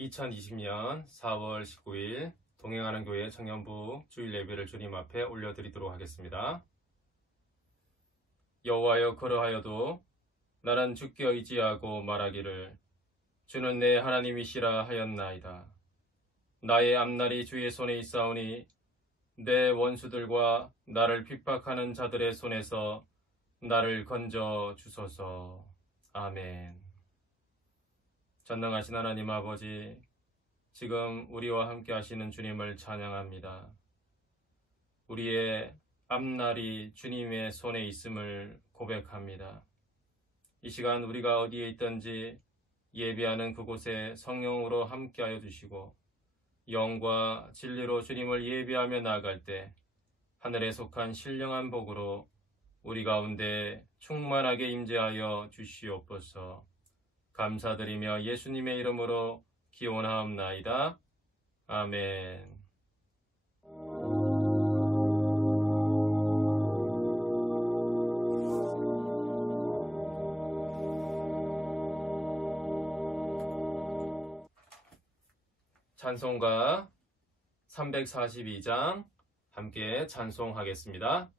2020년 4월 19일 동행하는 교회 청년부 주일 예배를 주님 앞에 올려드리도록 하겠습니다. 여호와여, 그러하여도 나는 주께 의지하고 말하기를 주는 내 하나님이시라 하였나이다. 나의 앞날이 주의 손에 있사오니 내 원수들과 나를 핍박하는 자들의 손에서 나를 건져 주소서. 아멘. 전능하신 하나님 아버지, 지금 우리와 함께 하시는 주님을 찬양합니다. 우리의 앞날이 주님의 손에 있음을 고백합니다. 이 시간 우리가 어디에 있든지 예배하는 그곳에 성령으로 함께하여 주시고 영과 진리로 주님을 예배하며 나아갈 때 하늘에 속한 신령한 복으로 우리 가운데 충만하게 임재하여 주시옵소서. 감사드리며 예수님의 이름으로 기원하옵나이다. 아멘. 찬송가 342장 함께 찬송하겠습니다.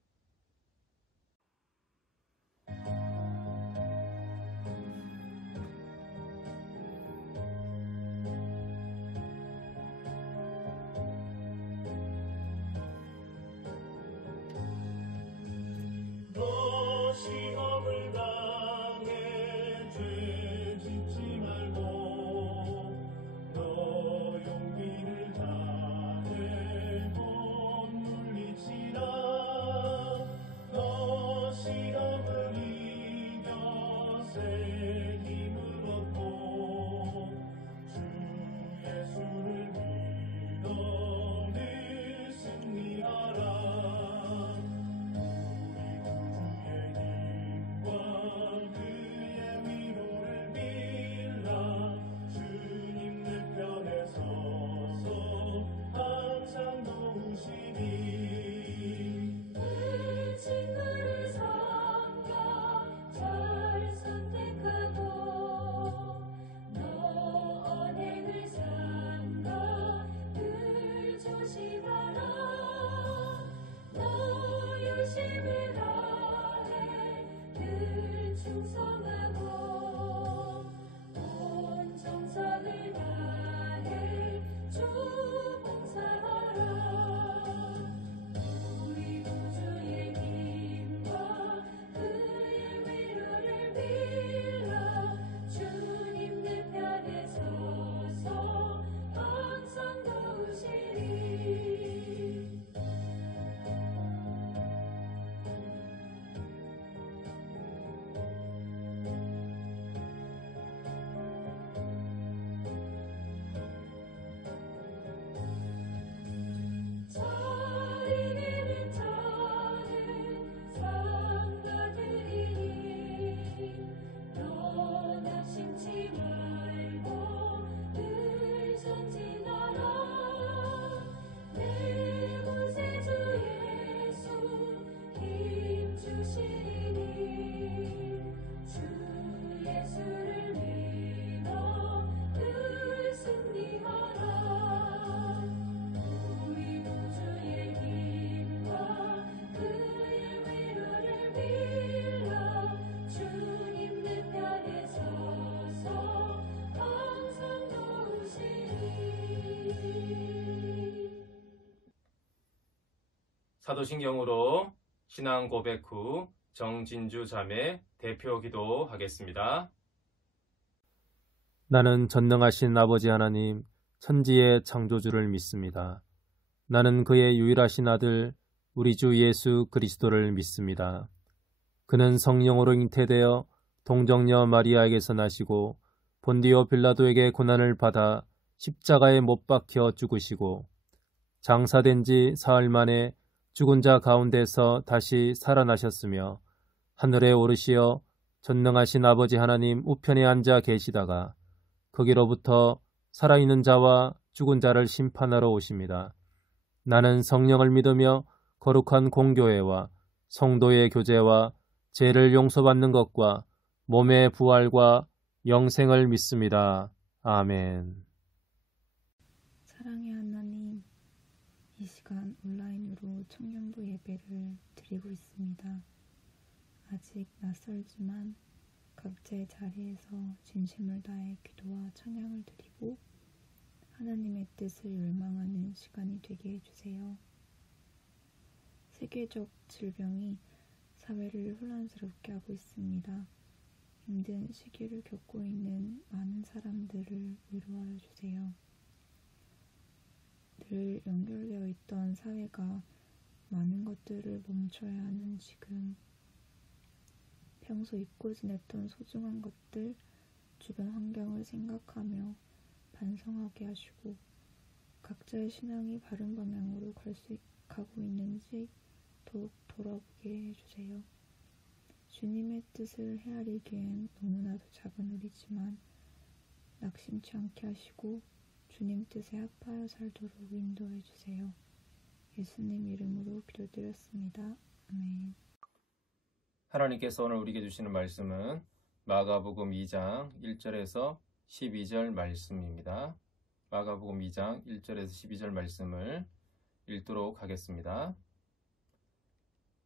사도신경으로 신앙 고백 후 정진주 자매 대표 기도하겠습니다. 나는 전능하신 아버지 하나님, 천지의 창조주를 믿습니다. 나는 그의 유일하신 아들 우리 주 예수 그리스도를 믿습니다. 그는 성령으로 잉태되어 동정녀 마리아에게서 나시고 본디오 빌라도에게 고난을 받아 십자가에 못 박혀 죽으시고 장사된 지 사흘 만에 죽은 자 가운데서 다시 살아나셨으며 하늘에 오르시어 전능하신 아버지 하나님 우편에 앉아 계시다가 거기로부터 살아있는 자와 죽은 자를 심판하러 오십니다. 나는 성령을 믿으며 거룩한 공교회와 성도의 교제와 죄를 용서받는 것과 몸의 부활과 영생을 믿습니다. 아멘. 사랑의 하나님, 이 시간 온라인으로 청년부 예배를 드리고 있습니다. 아직 낯설지만 각자의 자리에서 진심을 다해 기도와 찬양을 드리고 하나님의 뜻을 열망하는 시간이 되게 해주세요. 세계적 질병이 사회를 혼란스럽게 하고 있습니다. 힘든 시기를 겪고 있는 많은 사람들을 위로하여 주세요. 늘 연결되어 있던 사회가 많은 것들을 멈춰야 하는 지금, 평소 잊고 지냈던 소중한 것들, 주변 환경을 생각하며 반성하게 하시고 각자의 신앙이 바른 방향으로 가고 있는지 더욱 돌아보게 해주세요. 주님의 뜻을 헤아리기엔 너무나도 작은 우리지만 낙심치 않게 하시고 주님 뜻에 합하여 살도록 인도해 주세요. 예수님 이름으로 기도드렸습니다. 아멘. 하나님께서 오늘 우리에게 주시는 말씀은 마가복음 2장 1절에서 12절 말씀입니다. 마가복음 2장 1절에서 12절 말씀을 읽도록 하겠습니다.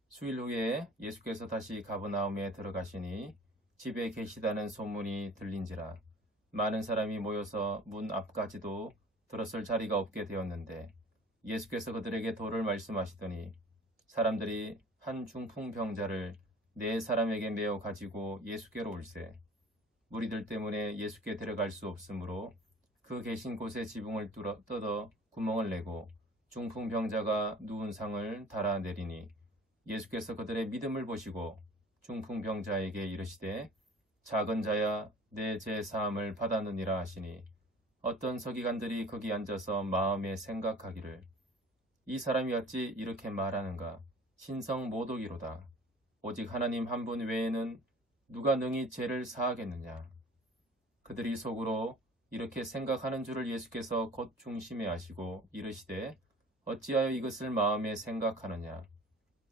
수일 후에 예수께서 다시 가버나움에 들어가시니 집에 계시다는 소문이 들린지라 많은 사람이 모여서 문 앞까지도 들어설 자리가 없게 되었는데 예수께서 그들에게 도를 말씀하시더니 사람들이 한 중풍병자를 4사람에게 메어 가지고 예수께로 올세 무리들 때문에 예수께 데려갈 수 없으므로 그 계신 곳에 지붕을 뜯어 구멍을 내고 중풍병자가 누운 상을 달아내리니 예수께서 그들의 믿음을 보시고 중풍병자에게 이르시되 작은 자야 내 죄 사함을 받았느니라 하시니 어떤 서기관들이 거기 앉아서 마음에 생각하기를 이 사람이 어찌 이렇게 말하는가 신성 모독이로다 오직 하나님 한 분 외에는 누가 능히 죄를 사하겠느냐. 그들이 속으로 이렇게 생각하는 줄을 예수께서 곧 중심에 하시고 이르시되 어찌하여 이것을 마음에 생각하느냐.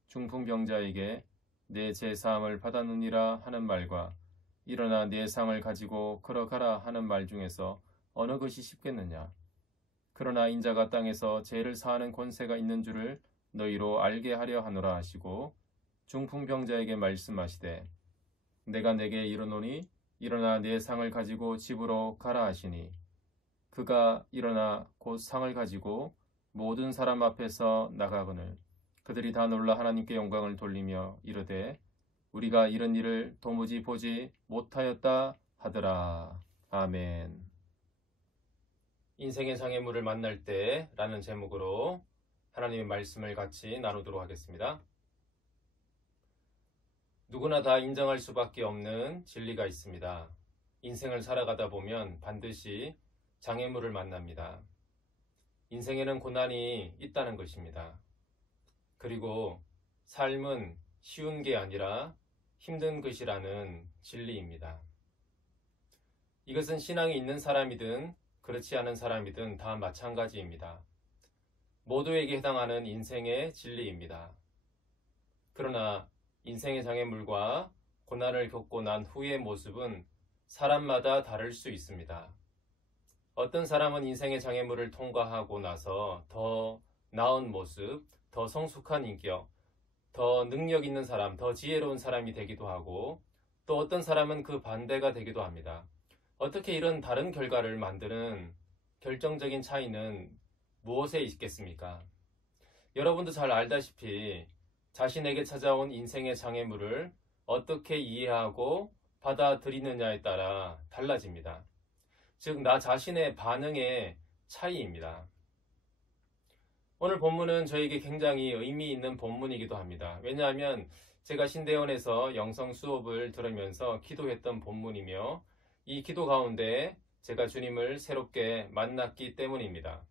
중풍병자에게 내 죄 사함을 받았느니라 하는 말과 일어나 내 상을 가지고 걸어가라 하는 말 중에서 어느 것이 쉽겠느냐. 그러나 인자가 땅에서 죄를 사하는 권세가 있는 줄을 너희로 알게 하려 하노라 하시고 중풍병자에게 말씀하시되 내가 내게 이르노니 일어나 내 상을 가지고 집으로 가라 하시니 그가 일어나 곧 상을 가지고 모든 사람 앞에서 나가거늘 그들이 다 놀라 하나님께 영광을 돌리며 이르되 우리가 이런 일을 도무지 보지 못하였다 하더라. 아멘. 인생의 장애물을 만날 때 라는 제목으로 하나님의 말씀을 같이 나누도록 하겠습니다. 누구나 다 인정할 수밖에 없는 진리가 있습니다. 인생을 살아가다 보면 반드시 장애물을 만납니다. 인생에는 고난이 있다는 것입니다. 그리고 삶은 쉬운 게 아니라 힘든 것이라는 진리입니다. 이것은 신앙이 있는 사람이든 그렇지 않은 사람이든 다 마찬가지입니다. 모두에게 해당하는 인생의 진리입니다. 그러나 인생의 장애물과 고난을 겪고 난 후의 모습은 사람마다 다를 수 있습니다. 어떤 사람은 인생의 장애물을 통과하고 나서 더 나은 모습, 더 성숙한 인격, 더 능력 있는 사람, 더 지혜로운 사람이 되기도 하고 또 어떤 사람은 그 반대가 되기도 합니다. 어떻게 이런 다른 결과를 만드는 결정적인 차이는 무엇에 있겠습니까? 여러분도 잘 알다시피 자신에게 찾아온 인생의 장애물을 어떻게 이해하고 받아들이느냐에 따라 달라집니다. 즉, 나 자신의 반응의 차이입니다. 오늘 본문은 저에게 굉장히 의미 있는 본문이기도 합니다. 왜냐하면 제가 신대원에서 영성 수업을 들으면서 기도했던 본문이며 이 기도 가운데 제가 주님을 새롭게 만났기 때문입니다.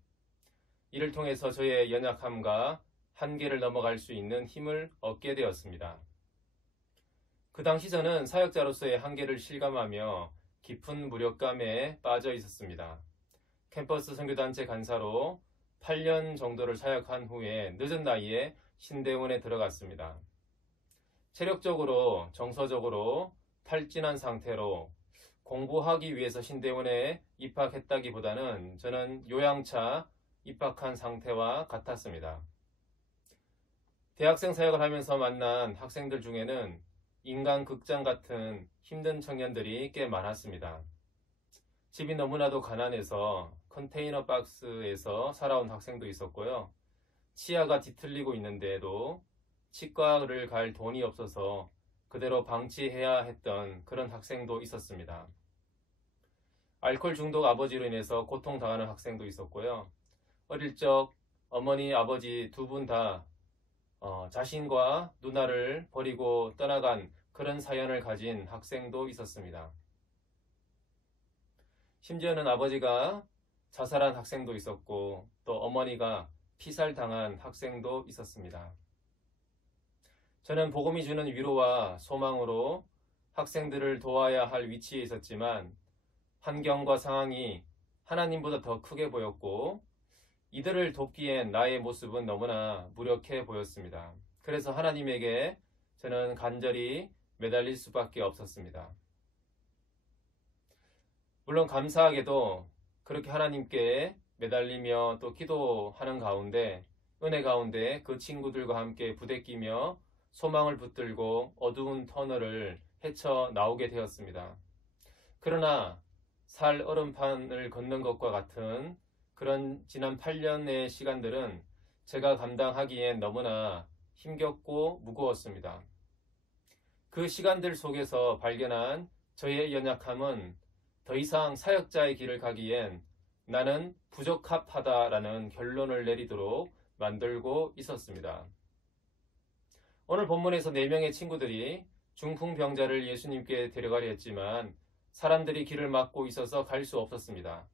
이를 통해서 저의 연약함과 한계를 넘어갈 수 있는 힘을 얻게 되었습니다. 그 당시 저는 사역자로서의 한계를 실감하며 깊은 무력감에 빠져 있었습니다. 캠퍼스 선교단체 간사로 8년 정도를 사역한 후에 늦은 나이에 신대원에 들어갔습니다. 체력적으로, 정서적으로 탈진한 상태로 공부하기 위해서 신대원에 입학했다기보다는 저는 요양차 입학한 상태와 같았습니다. 대학생 사역을 하면서 만난 학생들 중에는 인간극장 같은 힘든 청년들이 꽤 많았습니다. 집이 너무나도 가난해서 컨테이너 박스에서 살아온 학생도 있었고요. 치아가 뒤틀리고 있는데도 치과를 갈 돈이 없어서 그대로 방치해야 했던 그런 학생도 있었습니다. 알코올 중독 아버지로 인해서 고통당하는 학생도 있었고요. 어릴 적 어머니, 아버지 두 분 다 자신과 누나를 버리고 떠나간 그런 사연을 가진 학생도 있었습니다. 심지어는 아버지가 자살한 학생도 있었고 또 어머니가 피살당한 학생도 있었습니다. 저는 복음이 주는 위로와 소망으로 학생들을 도와야 할 위치에 있었지만 환경과 상황이 하나님보다 더 크게 보였고 이들을 돕기엔 나의 모습은 너무나 무력해 보였습니다. 그래서 하나님에게 저는 간절히 매달릴 수밖에 없었습니다. 물론 감사하게도 그렇게 하나님께 매달리며 또 기도하는 가운데 은혜 가운데 그 친구들과 함께 부대끼며 소망을 붙들고 어두운 터널을 헤쳐 나오게 되었습니다. 그러나 살 얼음판을 걷는 것과 같은 그런 지난 8년의 시간들은 제가 감당하기엔 너무나 힘겹고 무거웠습니다. 그 시간들 속에서 발견한 저의 연약함은 더 이상 사역자의 길을 가기엔 나는 부적합하다라는 결론을 내리도록 만들고 있었습니다. 오늘 본문에서 4명의 친구들이 중풍병자를 예수님께 데려가려 했지만 사람들이 길을 막고 있어서 갈 수 없었습니다.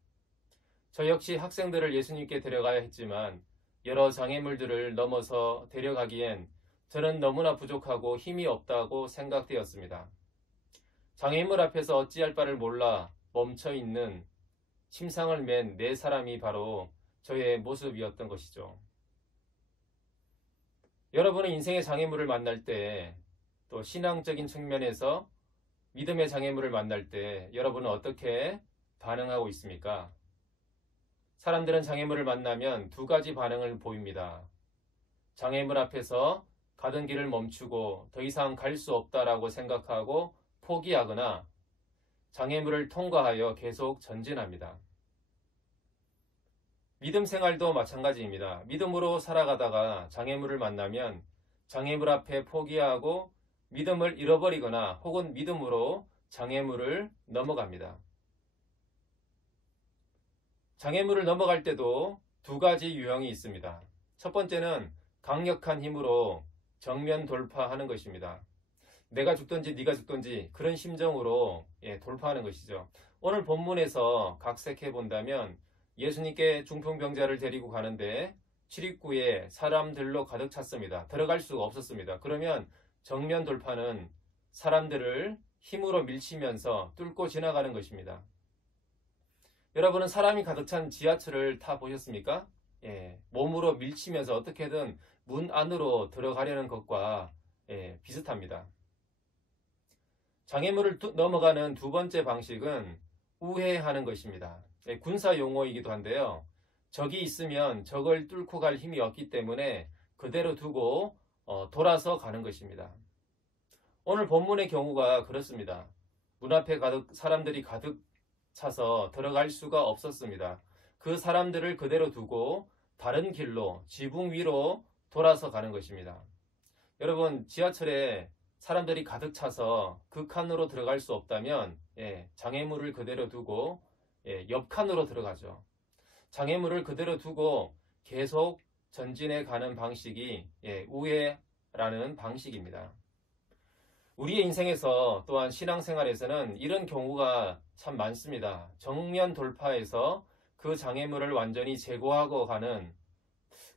저 역시 학생들을 예수님께 데려가야 했지만 여러 장애물들을 넘어서 데려가기엔 저는 너무나 부족하고 힘이 없다고 생각되었습니다. 장애물 앞에서 어찌할 바를 몰라 멈춰있는 침상을 맨 4사람이 바로 저의 모습이었던 것이죠. 여러분은 인생의 장애물을 만날 때 또 신앙적인 측면에서 믿음의 장애물을 만날 때 여러분은 어떻게 반응하고 있습니까? 사람들은 장애물을 만나면 2가지 반응을 보입니다. 장애물 앞에서 가던 길을 멈추고 더 이상 갈 수 없다라고 생각하고 포기하거나 장애물을 통과하여 계속 전진합니다. 믿음 생활도 마찬가지입니다. 믿음으로 살아가다가 장애물을 만나면 장애물 앞에 포기하고 믿음을 잃어버리거나 혹은 믿음으로 장애물을 넘어갑니다. 장애물을 넘어갈 때도 2가지 유형이 있습니다. 첫 번째는 강력한 힘으로 정면 돌파하는 것입니다. 내가 죽든지 네가 죽든지 그런 심정으로 돌파하는 것이죠. 오늘 본문에서 각색해 본다면 예수님께 중풍병자를 데리고 가는데 출입구에 사람들로 가득 찼습니다. 들어갈 수가 없었습니다. 그러면 정면 돌파는 사람들을 힘으로 밀치면서 뚫고 지나가는 것입니다. 여러분은 사람이 가득 찬 지하철을 타보셨습니까? 몸으로 밀치면서 어떻게든 문 안으로 들어가려는 것과 비슷합니다. 장애물을 넘어가는 2번째 방식은 우회하는 것입니다. 군사 용어이기도 한데요. 적이 있으면 적을 뚫고 갈 힘이 없기 때문에 그대로 두고 돌아서 가는 것입니다. 오늘 본문의 경우가 그렇습니다. 문 앞에 사람들이 가득 차서 들어갈 수가 없었습니다. 그 사람들을 그대로 두고 다른 길로 지붕 위로 돌아서 가는 것입니다. 여러분, 지하철에 사람들이 가득 차서 그 칸으로 들어갈 수 없다면 장애물을 그대로 두고 옆 칸으로 들어가죠. 장애물을 그대로 두고 계속 전진해 가는 방식이 우회라는 방식입니다. 우리의 인생에서 또한 신앙생활에서는 이런 경우가 참 많습니다. 정면 돌파해서 그 장애물을 완전히 제거하고 가는,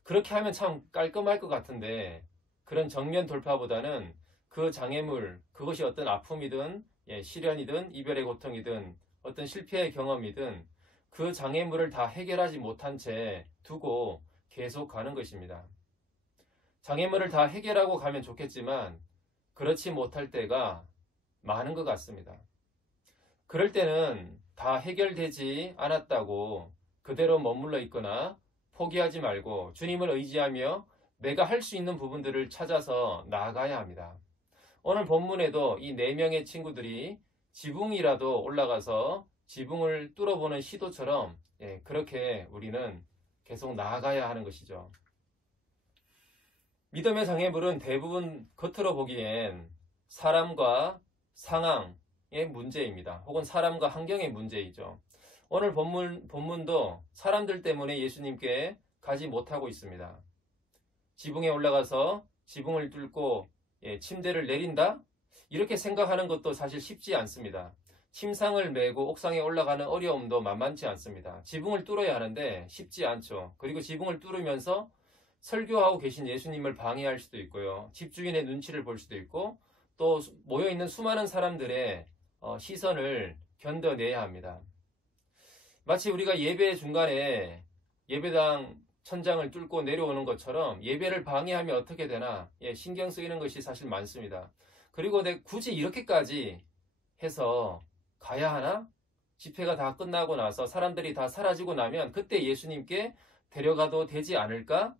그렇게 하면 참 깔끔할 것 같은데 그런 정면 돌파보다는 그 장애물, 그것이 어떤 아픔이든 시련이든 이별의 고통이든 어떤 실패의 경험이든 그 장애물을 다 해결하지 못한 채 두고 계속 가는 것입니다. 장애물을 다 해결하고 가면 좋겠지만 그렇지 못할 때가 많은 것 같습니다. 그럴 때는 다 해결되지 않았다고 그대로 머물러 있거나 포기하지 말고 주님을 의지하며 내가 할 수 있는 부분들을 찾아서 나아가야 합니다. 오늘 본문에도 이 4명의 친구들이 지붕이라도 올라가서 지붕을 뚫어보는 시도처럼 그렇게 우리는 계속 나아가야 하는 것이죠. 믿음의 장애물은 대부분 겉으로 보기엔 사람과 상황의 문제입니다. 혹은 사람과 환경의 문제이죠. 오늘 본문도 사람들 때문에 예수님께 가지 못하고 있습니다. 지붕에 올라가서 지붕을 뚫고 침대를 내린다? 이렇게 생각하는 것도 사실 쉽지 않습니다. 침상을 메고 옥상에 올라가는 어려움도 만만치 않습니다. 지붕을 뚫어야 하는데 쉽지 않죠. 그리고 지붕을 뚫으면서 설교하고 계신 예수님을 방해할 수도 있고요. 집주인의 눈치를 볼 수도 있고 또 모여있는 수많은 사람들의 시선을 견뎌내야 합니다. 마치 우리가 예배 중간에 예배당 천장을 뚫고 내려오는 것처럼 예배를 방해하면 어떻게 되나 신경 쓰이는 것이 사실 많습니다. 그리고 굳이 이렇게까지 해서 가야 하나? 집회가 다 끝나고 나서 사람들이 다 사라지고 나면 그때 예수님께 데려가도 되지 않을까?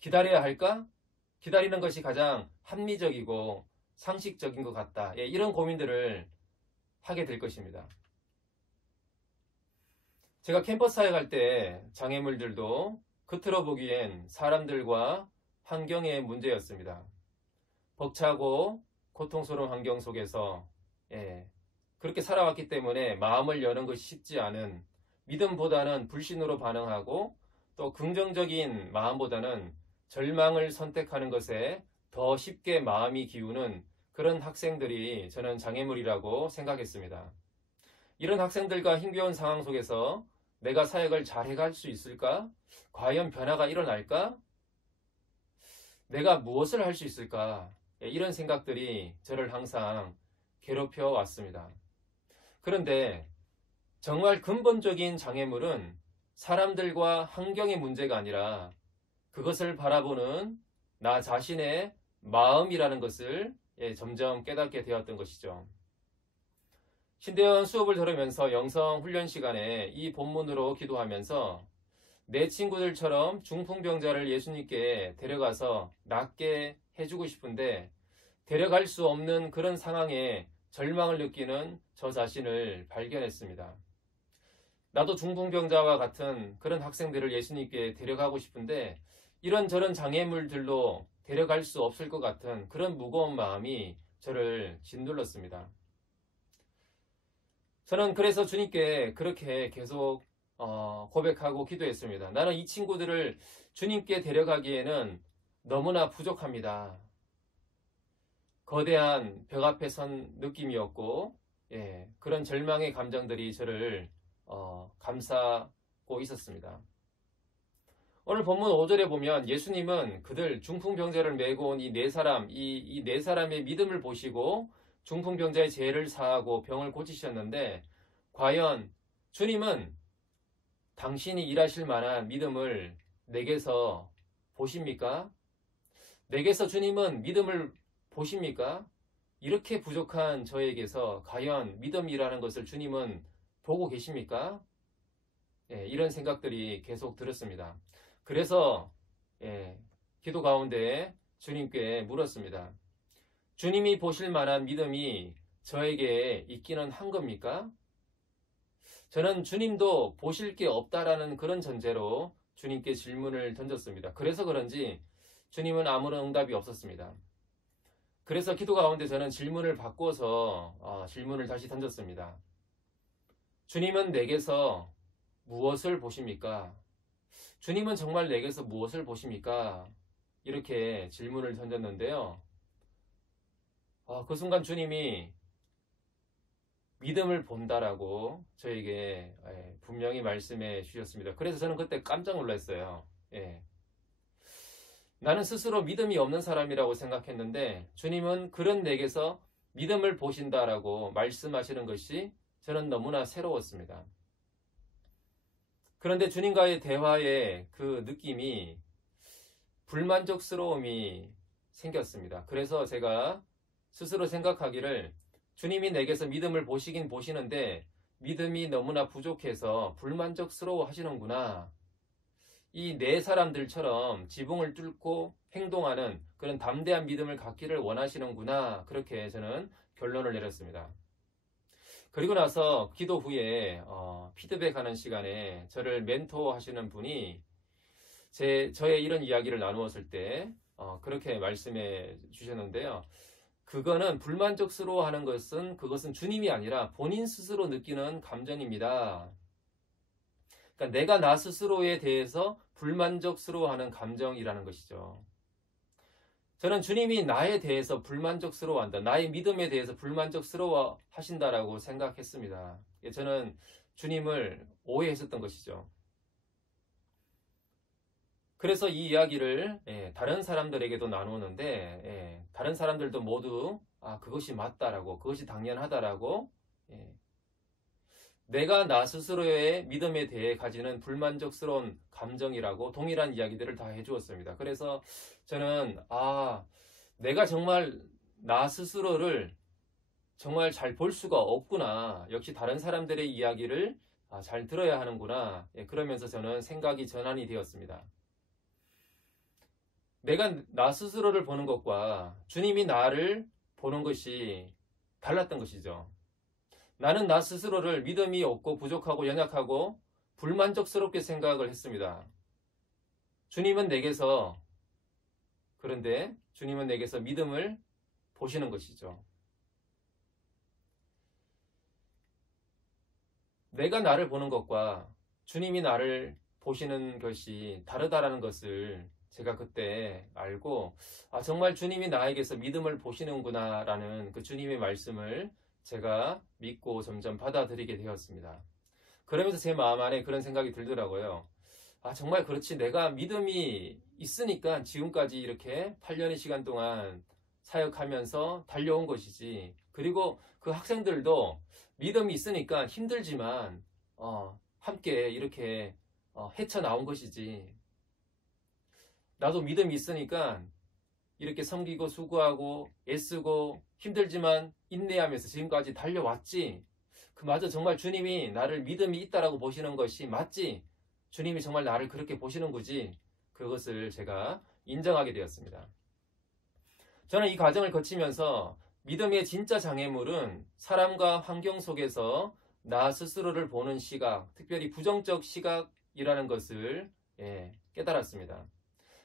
기다려야 할까? 기다리는 것이 가장 합리적이고 상식적인 것 같다. 이런 고민들을 하게 될 것입니다. 제가 캠퍼스 사역할 때 장애물들도 겉으로 보기엔 사람들과 환경의 문제였습니다. 벅차고 고통스러운 환경 속에서 그렇게 살아왔기 때문에 마음을 여는 것이 쉽지 않은, 믿음보다는 불신으로 반응하고 또 긍정적인 마음보다는 절망을 선택하는 것에 더 쉽게 마음이 기우는 그런 학생들이 저는 장애물이라고 생각했습니다. 이런 학생들과 힘겨운 상황 속에서 내가 사역을 잘 해갈 수 있을까? 과연 변화가 일어날까? 내가 무엇을 할 수 있을까? 이런 생각들이 저를 항상 괴롭혀 왔습니다. 그런데 정말 근본적인 장애물은 사람들과 환경의 문제가 아니라 그것을 바라보는 나 자신의 마음이라는 것을 점점 깨닫게 되었던 것이죠. 신대원 수업을 들으면서 영성 훈련 시간에 이 본문으로 기도하면서 내 친구들처럼 중풍병자를 예수님께 데려가서 낫게 해주고 싶은데 데려갈 수 없는 그런 상황에 절망을 느끼는 저 자신을 발견했습니다. 나도 중풍병자와 같은 그런 학생들을 예수님께 데려가고 싶은데 이런저런 장애물들로 데려갈 수 없을 것 같은 그런 무거운 마음이 저를 짓눌렀습니다. 저는 그래서 주님께 그렇게 계속 고백하고 기도했습니다. 나는 이 친구들을 주님께 데려가기에는 너무나 부족합니다. 거대한 벽 앞에 선 느낌이었고 그런 절망의 감정들이 저를 감싸고 있었습니다. 오늘 본문 5절에 보면 예수님은 그들 중풍병자를 메고 온 이 네 사람의 믿음을 보시고 중풍병자의 죄를 사하고 병을 고치셨는데 과연 주님은 당신이 일하실 만한 믿음을 내게서 보십니까? 내게서 주님은 믿음을 보십니까? 이렇게 부족한 저에게서 과연 믿음이라는 것을 주님은 보고 계십니까? 이런 생각들이 계속 들었습니다. 그래서 기도 가운데 주님께 물었습니다. 주님이 보실 만한 믿음이 저에게 있기는 한 겁니까? 저는 주님도 보실 게 없다라는 그런 전제로 주님께 질문을 던졌습니다. 그래서 그런지 주님은 아무런 응답이 없었습니다. 그래서 기도 가운데 저는 질문을 바꿔서 질문을 다시 던졌습니다. 주님은 내게서 무엇을 보십니까? 주님은 정말 내게서 무엇을 보십니까? 이렇게 질문을 던졌는데요. 그 순간 주님이 믿음을 본다라고 저에게 분명히 말씀해 주셨습니다. 그래서 저는 그때 깜짝 놀랐어요. 나는 스스로 믿음이 없는 사람이라고 생각했는데 주님은 그런 내게서 믿음을 보신다라고 말씀하시는 것이 저는 너무나 새로웠습니다. 그런데 주님과의 대화의 그 느낌이 불만족스러움이 생겼습니다. 그래서 제가 스스로 생각하기를 주님이 내게서 믿음을 보시긴 보시는데 믿음이 너무나 부족해서 불만족스러워 하시는구나. 이 네 사람들처럼 지붕을 뚫고 행동하는 그런 담대한 믿음을 갖기를 원하시는구나. 그렇게 저는 결론을 내렸습니다. 그리고 나서 기도 후에 피드백하는 시간에 저를 멘토하시는 분이 저의 이런 이야기를 나누었을 때 그렇게 말씀해 주셨는데요. 그거는 불만족스러워하는 그것은 주님이 아니라 본인 스스로 느끼는 감정입니다. 그러니까 내가 나 스스로에 대해서 불만족스러워하는 감정이라는 것이죠. 저는 주님이 나에 대해서 불만족스러워한다. 나의 믿음에 대해서 불만족스러워 하신다라고 생각했습니다. 저는 주님을 오해했었던 것이죠. 그래서 이 이야기를 다른 사람들에게도 나누는데 다른 사람들도 모두 그것이 맞다라고, 그것이 당연하다라고, 내가 나 스스로의 믿음에 대해 가지는 불만족스러운 감정이라고 동일한 이야기들을 다 해주었습니다. 그래서 저는 내가 정말 나 스스로를 정말 잘 볼 수가 없구나. 역시 다른 사람들의 이야기를 잘 들어야 하는구나. 그러면서 저는 생각이 전환이 되었습니다. 내가 나 스스로를 보는 것과 주님이 나를 보는 것이 달랐던 것이죠. 나는 나 스스로를 믿음이 없고 부족하고 연약하고 불만족스럽게 생각을 했습니다. 그런데 주님은 내게서 믿음을 보시는 것이죠. 내가 나를 보는 것과 주님이 나를 보시는 것이 다르다라는 것을 제가 그때 알고 정말 주님이 나에게서 믿음을 보시는구나라는 그 주님의 말씀을 제가 믿고 점점 받아들이게 되었습니다. 그러면서 제 마음 안에 그런 생각이 들더라고요. 정말 그렇지. 내가 믿음이 있으니까 지금까지 이렇게 8년의 시간 동안 사역하면서 달려온 것이지. 그리고 그 학생들도 믿음이 있으니까 힘들지만 함께 이렇게 헤쳐나온 것이지. 나도 믿음이 있으니까 이렇게 섬기고 수고하고 애쓰고 힘들지만 인내하면서 지금까지 달려왔지. 맞아. 정말 주님이 나를 믿음이 있다라고 보시는 것이 맞지. 주님이 정말 나를 그렇게 보시는 거지. 그것을 제가 인정하게 되었습니다. 저는 이 과정을 거치면서 믿음의 진짜 장애물은 사람과 환경 속에서 나 스스로를 보는 시각, 특별히 부정적 시각이라는 것을 깨달았습니다.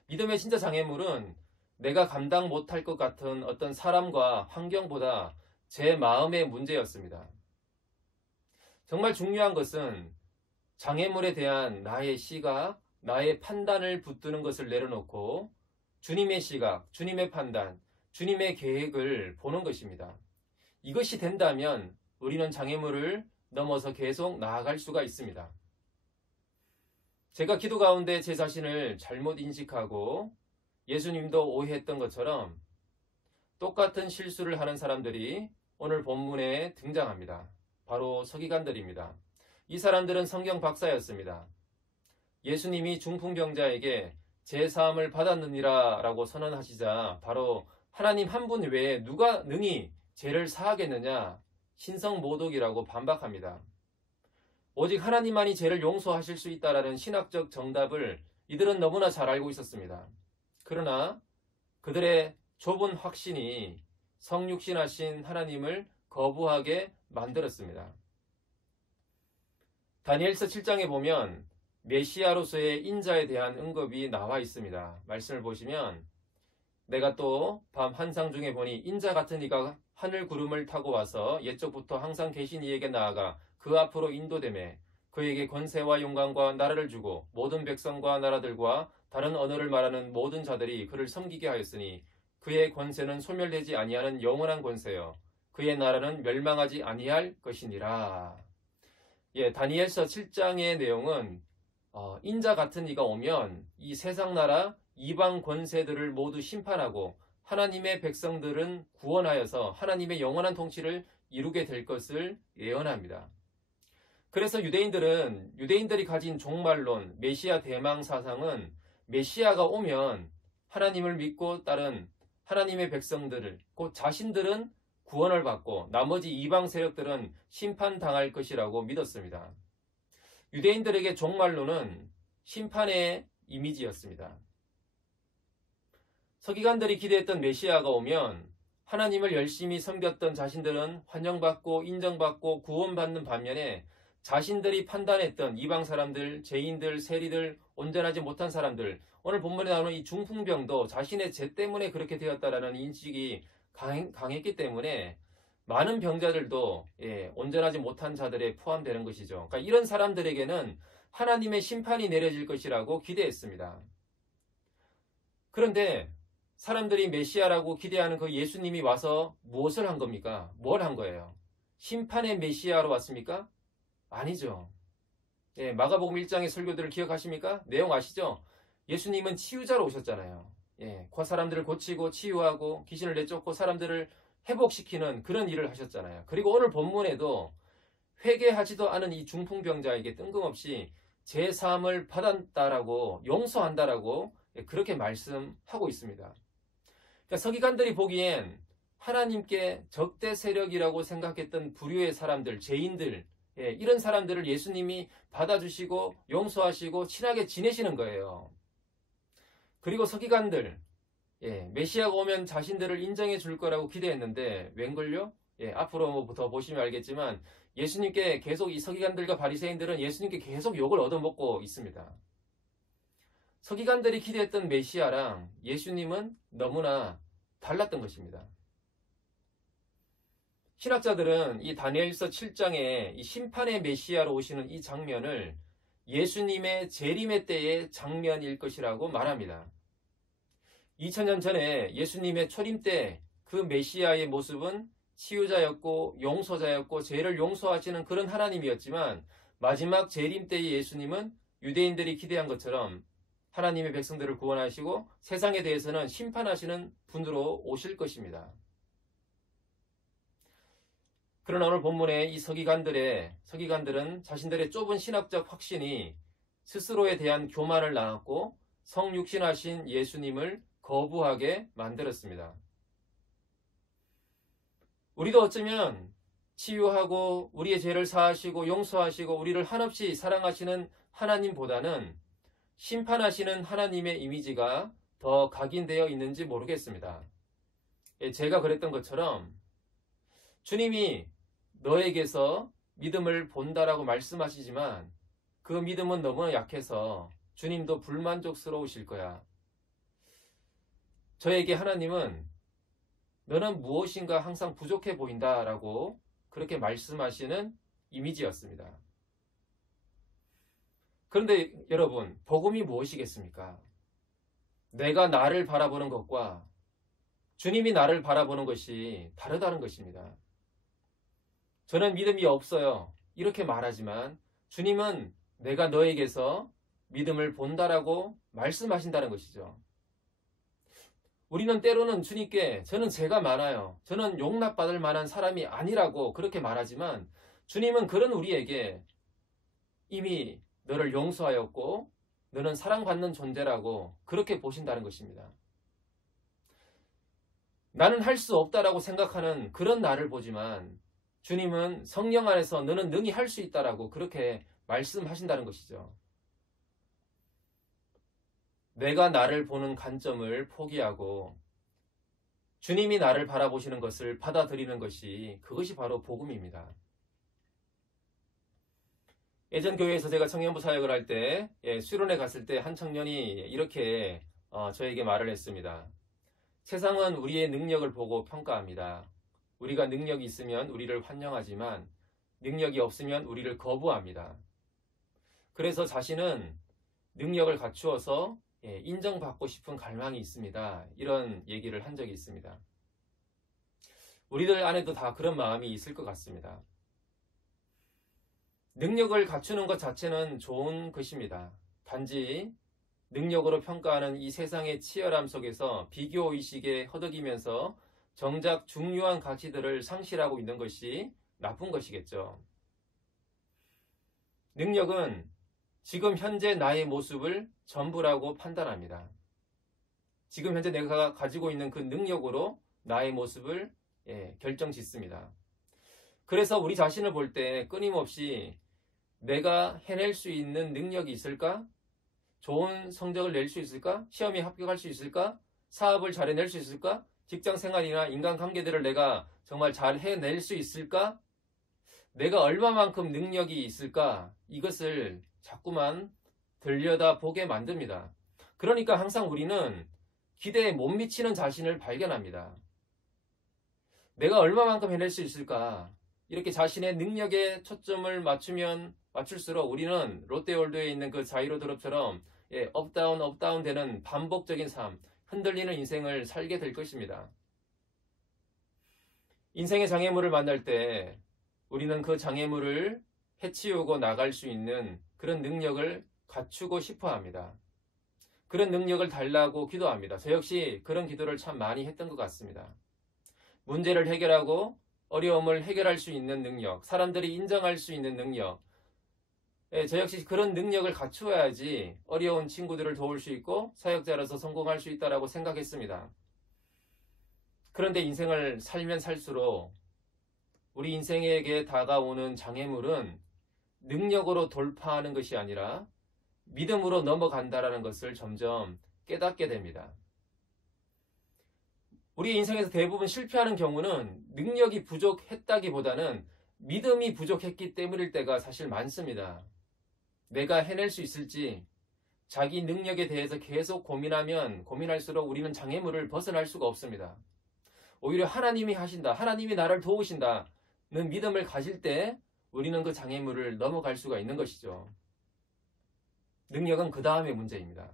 믿음의 진짜 장애물은 내가 감당 못할 것 같은 어떤 사람과 환경보다 제 마음의 문제였습니다. 정말 중요한 것은 장애물에 대한 나의 시각, 나의 판단을 붙드는 것을 내려놓고 주님의 시각, 주님의 판단, 주님의 계획을 보는 것입니다. 이것이 된다면 우리는 장애물을 넘어서 계속 나아갈 수가 있습니다. 제가 기도 가운데 제 자신을 잘못 인식하고 예수님도 오해했던 것처럼 똑같은 실수를 하는 사람들이 오늘 본문에 등장합니다. 바로 서기관들입니다. 이 사람들은 성경 박사였습니다. 예수님이 중풍병자에게 제사함을 받았느니라 라고 선언하시자 바로 하나님 한 분 외에 누가 능히 죄를 사하겠느냐, 신성모독이라고 반박합니다. 오직 하나님만이 죄를 용서하실 수 있다라는 신학적 정답을 이들은 너무나 잘 알고 있었습니다. 그러나 그들의 좁은 확신이 성육신하신 하나님을 거부하게 만들었습니다. 다니엘서 7장에 보면 메시아로서의 인자에 대한 언급이 나와 있습니다. 말씀을 보시면 내가 또 밤 환상 중에 보니 인자 같은 이가 하늘 구름을 타고 와서 옛적부터 항상 계신 이에게 나아가 그 앞으로 인도되매 그에게 권세와 영광과 나라를 주고 모든 백성과 나라들과 다른 언어를 말하는 모든 자들이 그를 섬기게 하였으니 그의 권세는 소멸되지 아니하는 영원한 권세요 그의 나라는 멸망하지 아니할 것이니라. 다니엘서 7장의 내용은 인자 같은 이가 오면 이 세상 나라 이방 권세들을 모두 심판하고 하나님의 백성들은 구원하여서 하나님의 영원한 통치를 이루게 될 것을 예언합니다. 그래서 유대인들이 가진 종말론, 메시아 대망 사상은 메시아가 오면 하나님을 믿고 따른 하나님의 백성들을, 곧 자신들은 구원을 받고 나머지 이방 세력들은 심판당할 것이라고 믿었습니다. 유대인들에게 종말론은 심판의 이미지였습니다. 서기관들이 기대했던 메시아가 오면 하나님을 열심히 섬겼던 자신들은 환영받고 인정받고 구원받는 반면에 자신들이 판단했던 이방 사람들, 죄인들, 세리들, 온전하지 못한 사람들, 오늘 본문에 나오는 이 중풍병도 자신의 죄 때문에 그렇게 되었다라는 인식이 강했기 때문에 많은 병자들도 온전하지 못한 자들에 포함되는 것이죠. 그러니까 이런 사람들에게는 하나님의 심판이 내려질 것이라고 기대했습니다. 그런데 사람들이 메시아라고 기대하는 그 예수님이 와서 무엇을 한 겁니까? 뭘 한 거예요? 심판의 메시아로 왔습니까? 아니죠. 마가복음 1장의 설교들을 기억하십니까? 내용 아시죠? 예수님은 치유자로 오셨잖아요. 그 사람들을 고치고 치유하고 귀신을 내쫓고 사람들을 회복시키는 그런 일을 하셨잖아요. 그리고 오늘 본문에도 회개하지도 않은 이 중풍병자에게 뜬금없이 제 사함을 받았다라고 용서한다라고 그렇게 말씀하고 있습니다. 그러니까 서기관들이 보기엔 하나님께 적대 세력이라고 생각했던 부류의 사람들, 죄인들, 이런 사람들을 예수님이 받아주시고 용서하시고 친하게 지내시는 거예요. 그리고 서기관들, 메시아가 오면 자신들을 인정해 줄 거라고 기대했는데 웬걸요? 앞으로 더 보시면 알겠지만 예수님께 계속 이 서기관들과 바리새인들은 예수님께 계속 욕을 얻어먹고 있습니다. 서기관들이 기대했던 메시아랑 예수님은 너무나 달랐던 것입니다. 신학자들은 이 다니엘서 7장에 이 심판의 메시아로 오시는 이 장면을 예수님의 재림의 때의 장면일 것이라고 말합니다. 2000년 전에 예수님의 초림 때 그 메시아의 모습은 치유자였고 용서자였고 죄를 용서하시는 그런 하나님이었지만 마지막 재림 때의 예수님은 유대인들이 기대한 것처럼 하나님의 백성들을 구원하시고 세상에 대해서는 심판하시는 분으로 오실 것입니다. 그러나 오늘 본문에 이 서기관들은 자신들의 좁은 신학적 확신이 스스로에 대한 교만을 낳았고 성육신하신 예수님을 거부하게 만들었습니다. 우리도 어쩌면 치유하고 우리의 죄를 사하시고 용서하시고 우리를 한없이 사랑하시는 하나님보다는 심판하시는 하나님의 이미지가 더 각인되어 있는지 모르겠습니다. 제가 그랬던 것처럼 주님이 너에게서 믿음을 본다라고 말씀하시지만 그 믿음은 너무 약해서 주님도 불만족스러우실 거야. 저에게 하나님은 너는 무엇인가 항상 부족해 보인다라고 그렇게 말씀하시는 이미지였습니다. 그런데 여러분, 복음이 무엇이겠습니까? 내가 나를 바라보는 것과 주님이 나를 바라보는 것이 다르다는 것입니다. 저는 믿음이 없어요. 이렇게 말하지만 주님은 내가 너에게서 믿음을 본다라고 말씀하신다는 것이죠. 우리는 때로는 주님께 저는 죄가 많아요. 저는 용납받을 만한 사람이 아니라고 그렇게 말하지만 주님은 그런 우리에게 이미 너를 용서하였고 너는 사랑받는 존재라고 그렇게 보신다는 것입니다. 나는 할 수 없다라고 생각하는 그런 나를 보지만 주님은 성령 안에서 너는 능히 할 수 있다라고 그렇게 말씀하신다는 것이죠. 내가 나를 보는 관점을 포기하고 주님이 나를 바라보시는 것을 받아들이는 것이 그것이 바로 복음입니다. 예전 교회에서 제가 청년부 사역을 할 때 수련회 갔을 때 한 청년이 이렇게 저에게 말을 했습니다. 세상은 우리의 능력을 보고 평가합니다. 우리가 능력이 있으면 우리를 환영하지만 능력이 없으면 우리를 거부합니다. 그래서 자신은 능력을 갖추어서 인정받고 싶은 갈망이 있습니다. 이런 얘기를 한 적이 있습니다. 우리들 안에도 다 그런 마음이 있을 것 같습니다. 능력을 갖추는 것 자체는 좋은 것입니다. 단지 능력으로 평가하는 이 세상의 치열함 속에서 비교의식에 허덕이면서 정작 중요한 가치들을 상실하고 있는 것이 나쁜 것이겠죠. 능력은 지금 현재 나의 모습을 전부라고 판단합니다. 지금 현재 내가 가지고 있는 그 능력으로 나의 모습을 결정짓습니다. 그래서 우리 자신을 볼 때 끊임없이 내가 해낼 수 있는 능력이 있을까? 좋은 성적을 낼 수 있을까? 시험에 합격할 수 있을까? 사업을 잘 해낼 수 있을까? 직장 생활이나 인간관계들을 내가 정말 잘 해낼 수 있을까? 내가 얼마만큼 능력이 있을까? 이것을 자꾸만 들여다보게 만듭니다. 그러니까 항상 우리는 기대에 못 미치는 자신을 발견합니다. 내가 얼마만큼 해낼 수 있을까? 이렇게 자신의 능력에 초점을 맞출수록 우리는 롯데월드에 있는 그 자이로 드롭처럼 업다운 업다운 되는 반복적인 삶, 흔들리는 인생을 살게 될 것입니다. 인생의 장애물을 만날 때 우리는 그 장애물을 해치우고 나갈 수 있는 그런 능력을 갖추고 싶어 합니다. 그런 능력을 달라고 기도합니다. 저 역시 그런 기도를 참 많이 했던 것 같습니다. 문제를 해결하고 어려움을 해결할 수 있는 능력, 사람들이 인정할 수 있는 능력, 저 역시 그런 능력을 갖추어야지 어려운 친구들을 도울 수 있고 사역자로서 성공할 수 있다고 생각했습니다. 그런데 인생을 살면 살수록 우리 인생에게 다가오는 장애물은 능력으로 돌파하는 것이 아니라 믿음으로 넘어간다라는 것을 점점 깨닫게 됩니다. 우리 인생에서 대부분 실패하는 경우는 능력이 부족했다기보다는 믿음이 부족했기 때문일 때가 사실 많습니다. 내가 해낼 수 있을지 자기 능력에 대해서 계속 고민할수록 우리는 장애물을 벗어날 수가 없습니다. 오히려 하나님이 하신다, 하나님이 나를 도우신다는 믿음을 가질 때 우리는 그 장애물을 넘어갈 수가 있는 것이죠. 능력은 그 다음의 문제입니다.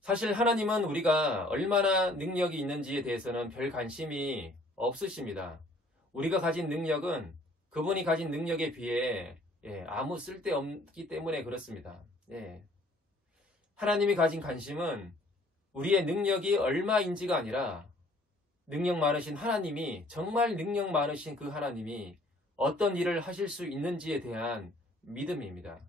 사실 하나님은 우리가 얼마나 능력이 있는지에 대해서는 별 관심이 없으십니다. 우리가 가진 능력은 그분이 가진 능력에 비해 아무 쓸데없기 때문에 그렇습니다. 하나님이 가진 관심은 우리의 능력이 얼마인지가 아니라 능력 많으신 하나님이, 정말 능력 많으신 그 하나님이 어떤 일을 하실 수 있는지에 대한 믿음입니다.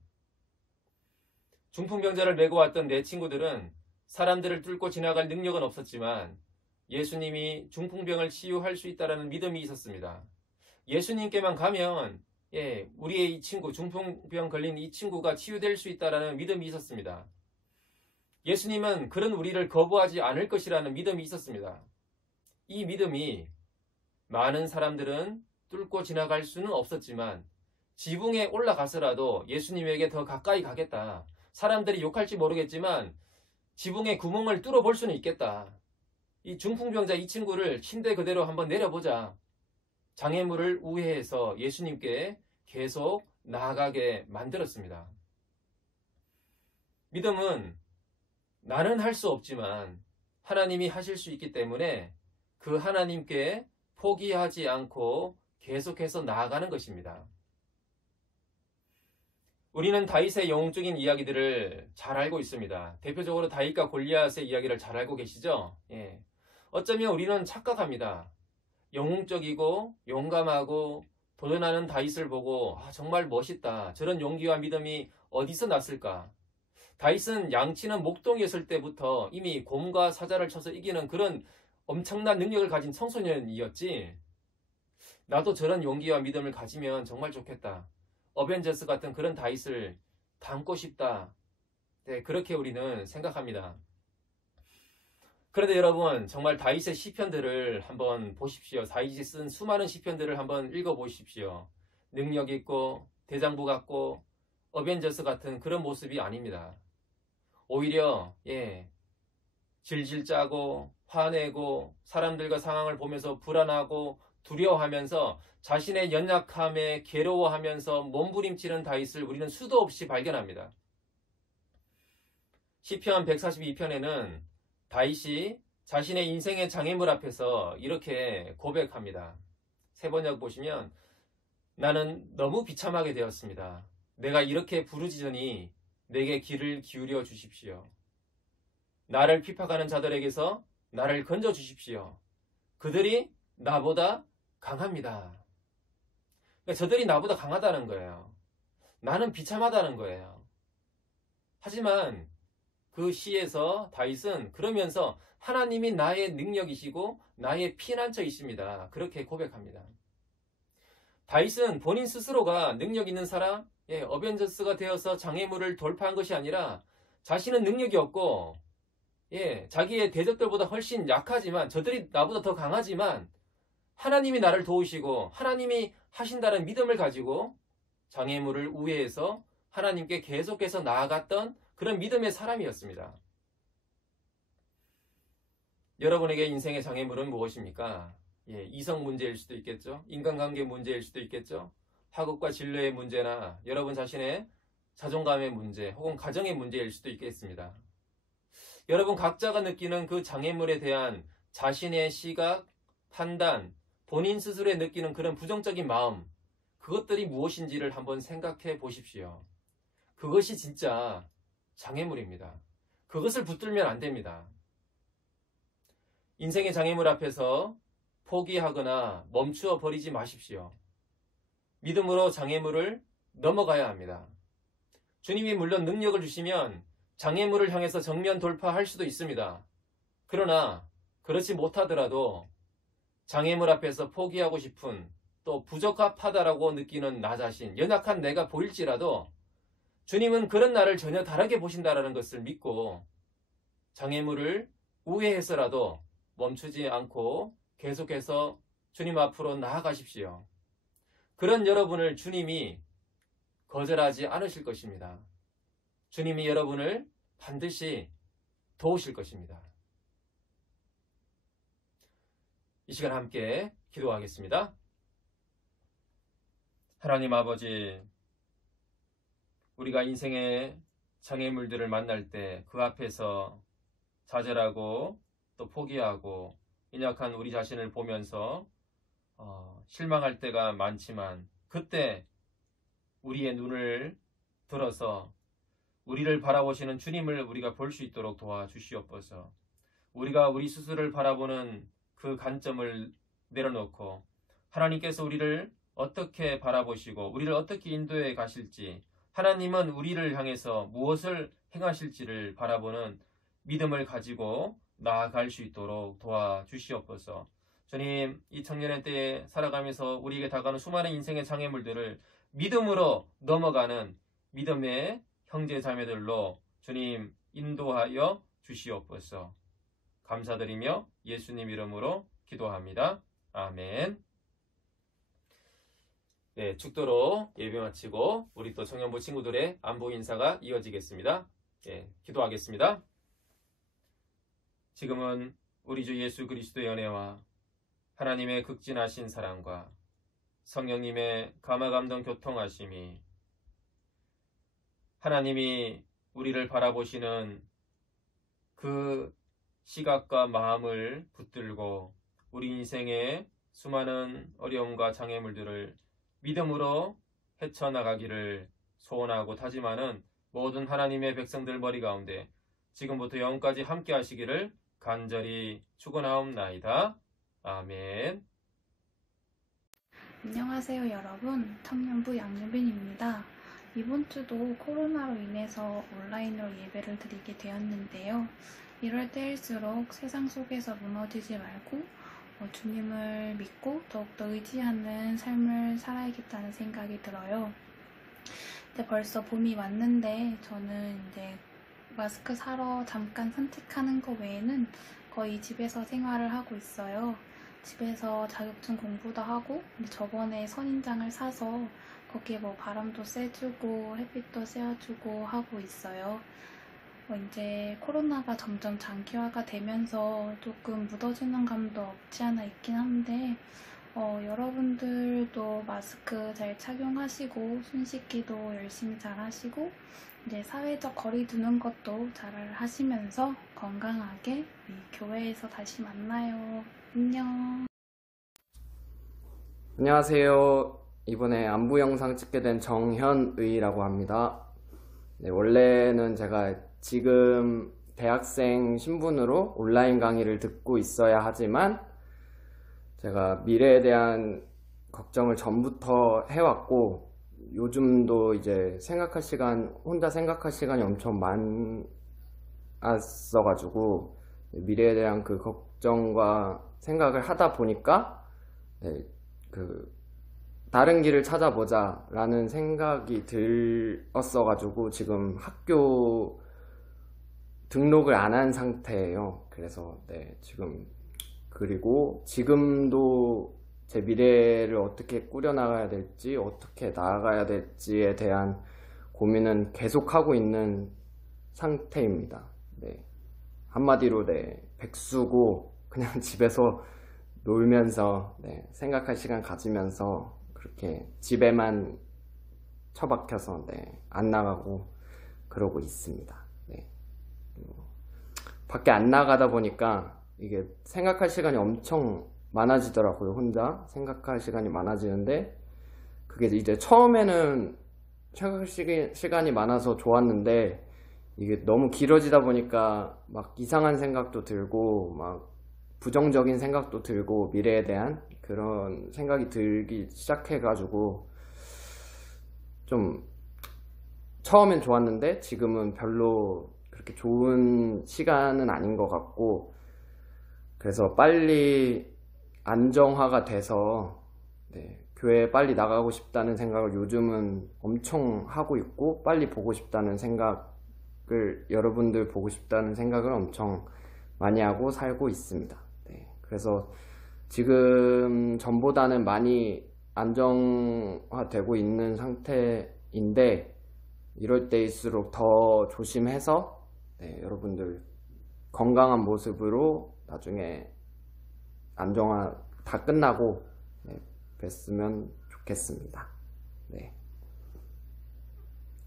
중풍병자를 메고 왔던 내 친구들은 사람들을 뚫고 지나갈 능력은 없었지만 예수님이 중풍병을 치유할 수 있다는 믿음이 있었습니다. 예수님께만 가면 우리의 이 친구, 중풍병 걸린 이 친구가 치유될 수 있다는 믿음이 있었습니다. 예수님은 그런 우리를 거부하지 않을 것이라는 믿음이 있었습니다. 이 믿음이 많은 사람들은 뚫고 지나갈 수는 없었지만 지붕에 올라가서라도 예수님에게 더 가까이 가겠다. 사람들이 욕할지 모르겠지만 지붕에 구멍을 뚫어볼 수는 있겠다. 이 중풍병자 이 친구를 침대 그대로 한번 내려보자. 장애물을 우회해서 예수님께 계속 나아가게 만들었습니다. 믿음은 나는 할 수 없지만 하나님이 하실 수 있기 때문에 그 하나님께 포기하지 않고 계속해서 나아가는 것입니다. 우리는 다윗의 영웅적인 이야기들을 잘 알고 있습니다. 대표적으로 다윗과 골리앗의 이야기를 잘 알고 계시죠? 어쩌면 우리는 착각합니다. 영웅적이고 용감하고 도전하는 다윗을 보고 정말 멋있다. 저런 용기와 믿음이 어디서 났을까? 다윗은 양치는 목동이었을 때부터 이미 곰과 사자를 쳐서 이기는 그런 엄청난 능력을 가진 청소년이었지. 나도 저런 용기와 믿음을 가지면 정말 좋겠다. 어벤져스 같은 그런 다윗을 닮고 싶다. 그렇게 우리는 생각합니다. 그런데 여러분, 정말 다윗의 시편들을 한번 보십시오. 다윗이 쓴 수많은 시편들을 한번 읽어보십시오. 능력 있고 대장부 같고 어벤져스 같은 그런 모습이 아닙니다. 오히려 질질 짜고 화내고 사람들과 상황을 보면서 불안하고 두려워하면서 자신의 연약함에 괴로워하면서 몸부림치는 다윗을 우리는 수도 없이 발견합니다. 시편 142편에는 다윗이 자신의 인생의 장애물 앞에서 이렇게 고백합니다. 세번역 보시면 나는 너무 비참하게 되었습니다. 내가 이렇게 부르짖으니 내게 귀를 기울여 주십시오. 나를 핍박하는 자들에게서 나를 건져 주십시오. 그들이 나보다 강합니다. 그러니까 저들이 나보다 강하다는 거예요. 나는 비참하다는 거예요. 하지만 그 시에서 다윗은 그러면서 하나님이 나의 능력이시고 나의 피난처이십니다. 그렇게 고백합니다. 다윗은 본인 스스로가 능력 있는 사람, 어벤져스가 되어서 장애물을 돌파한 것이 아니라 자신은 능력이 없고 자기의 대적들보다 훨씬 약하지만 저들이 나보다 더 강하지만 하나님이 나를 도우시고 하나님이 하신다는 믿음을 가지고 장애물을 우회해서 하나님께 계속해서 나아갔던 그런 믿음의 사람이었습니다. 여러분에게 인생의 장애물은 무엇입니까? 이성 문제일 수도 있겠죠. 인간관계 문제일 수도 있겠죠. 학업과 진로의 문제나 여러분 자신의 자존감의 문제 혹은 가정의 문제일 수도 있겠습니다. 여러분 각자가 느끼는 그 장애물에 대한 자신의 시각, 판단, 본인 스스로에 느끼는 그런 부정적인 마음, 그것들이 무엇인지를 한번 생각해 보십시오. 그것이 진짜 장애물입니다. 그것을 붙들면 안 됩니다. 인생의 장애물 앞에서 포기하거나 멈추어 버리지 마십시오. 믿음으로 장애물을 넘어가야 합니다. 주님이 물론 능력을 주시면 장애물을 향해서 정면 돌파할 수도 있습니다. 그러나 그렇지 못하더라도 장애물 앞에서 포기하고 싶은 또 부적합하다라고 느끼는 나 자신, 연약한 내가 보일지라도 주님은 그런 나를 전혀 다르게 보신다라는 것을 믿고 장애물을 우회해서라도 멈추지 않고 계속해서 주님 앞으로 나아가십시오. 그런 여러분을 주님이 거절하지 않으실 것입니다. 주님이 여러분을 반드시 도우실 것입니다. 이 시간 함께 기도하겠습니다. 하나님 아버지, 우리가 인생의 장애물들을 만날 때 그 앞에서 좌절하고 또 포기하고 연약한 우리 자신을 보면서 실망할 때가 많지만 그때 우리의 눈을 들어서 우리를 바라보시는 주님을 우리가 볼 수 있도록 도와주시옵소서. 우리가 우리 스스로를 바라보는 그 관점을 내려놓고 하나님께서 우리를 어떻게 바라보시고 우리를 어떻게 인도해 가실지, 하나님은 우리를 향해서 무엇을 행하실지를 바라보는 믿음을 가지고 나아갈 수 있도록 도와주시옵소서. 주님, 이 청년의 때에 살아가면서 우리에게 다가오는 수많은 인생의 장애물들을 믿음으로 넘어가는 믿음의 형제 자매들로 주님 인도하여 주시옵소서. 감사드리며 예수님 이름으로 기도합니다. 아멘. 네, 축도로 예배 마치고 우리 또 청년부 친구들의 안부 인사가 이어지겠습니다. 기도하겠습니다. 지금은 우리 주 예수 그리스도의 은혜와 하나님의 극진하신 사랑과 성령님의 감화감동 교통하심이, 하나님이 우리를 바라보시는 그 시각과 마음을 붙들고 우리 인생의 수많은 어려움과 장애물들을 믿음으로 헤쳐나가기를 소원하고 다짐하는 모든 하나님의 백성들 머리 가운데 지금부터 영원까지 함께 하시기를 간절히 축원하옵나이다. 아멘. 안녕하세요 여러분, 청년부 양유빈입니다. 이번 주도 코로나로 인해서 온라인으로 예배를 드리게 되었는데요. 이럴 때일수록 세상 속에서 무너지지 말고 주님을 믿고 더욱더 의지하는 삶을 살아야겠다는 생각이 들어요. 이제 벌써 봄이 왔는데 저는 이제 마스크 사러 잠깐 산책하는 거 외에는 거의 집에서 생활을 하고 있어요. 집에서 자격증 공부도 하고, 저번에 선인장을 사서 거기에 바람도 쐬주고 햇빛도 쐬어주고 하고 있어요. 이제 코로나가 점점 장기화가 되면서 조금 묻어지는 감도 없지 않아 있긴 한데 여러분들도 마스크 잘 착용하시고 손 씻기도 열심히 잘 하시고 이제 사회적 거리 두는 것도 잘 하시면서 건강하게 우리 교회에서 다시 만나요. 안녕. 안녕하세요. 이번에 안부 영상 찍게 된 정현의라고 합니다. 네, 원래는 제가 지금 대학생 신분으로 온라인 강의를 듣고 있어야 하지만 제가 미래에 대한 걱정을 전부터 해왔고 요즘도 이제 혼자 생각할 시간이 엄청 많았어가지고 미래에 대한 그 걱정과 생각을 하다 보니까 다른 길을 찾아보자 라는 생각이 들었어가지고 지금 학교 등록을 안 한 상태예요. 그래서 네, 그리고 지금도 제 미래를 어떻게 꾸려나가야 될지, 어떻게 나아가야 될지에 대한 고민은 계속하고 있는 상태입니다. 네. 한마디로 네, 백수고 그냥 집에서 놀면서 네, 생각할 시간 가지면서 그렇게 집에만 처박혀서 네, 안 나가고 그러고 있습니다. 네. 밖에 안 나가다 보니까 이게 생각할 시간이 엄청 많아지더라고요. 혼자 생각할 시간이 많아지는데 그게 이제 처음에는 생각할 시간이 많아서 좋았는데 이게 너무 길어지다 보니까 막 이상한 생각도 들고 막 부정적인 생각도 들고 미래에 대한 그런 생각이 들기 시작해가지고 좀 처음엔 좋았는데 지금은 별로 그렇게 좋은 시간은 아닌 것 같고, 그래서 빨리 안정화가 돼서 네, 교회에 빨리 나가고 싶다는 생각을 요즘은 엄청 하고 있고, 빨리 보고 싶다는 생각을, 여러분들 보고 싶다는 생각을 엄청 많이 하고 살고 있습니다. 네, 그래서 지금 전보다는 많이 안정화되고 있는 상태인데, 이럴 때일수록 더 조심해서 네, 여러분들 건강한 모습으로 나중에 안정화 다 끝나고 네, 뵀으면 좋겠습니다. 네,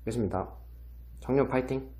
끝입니다. 청년 파이팅!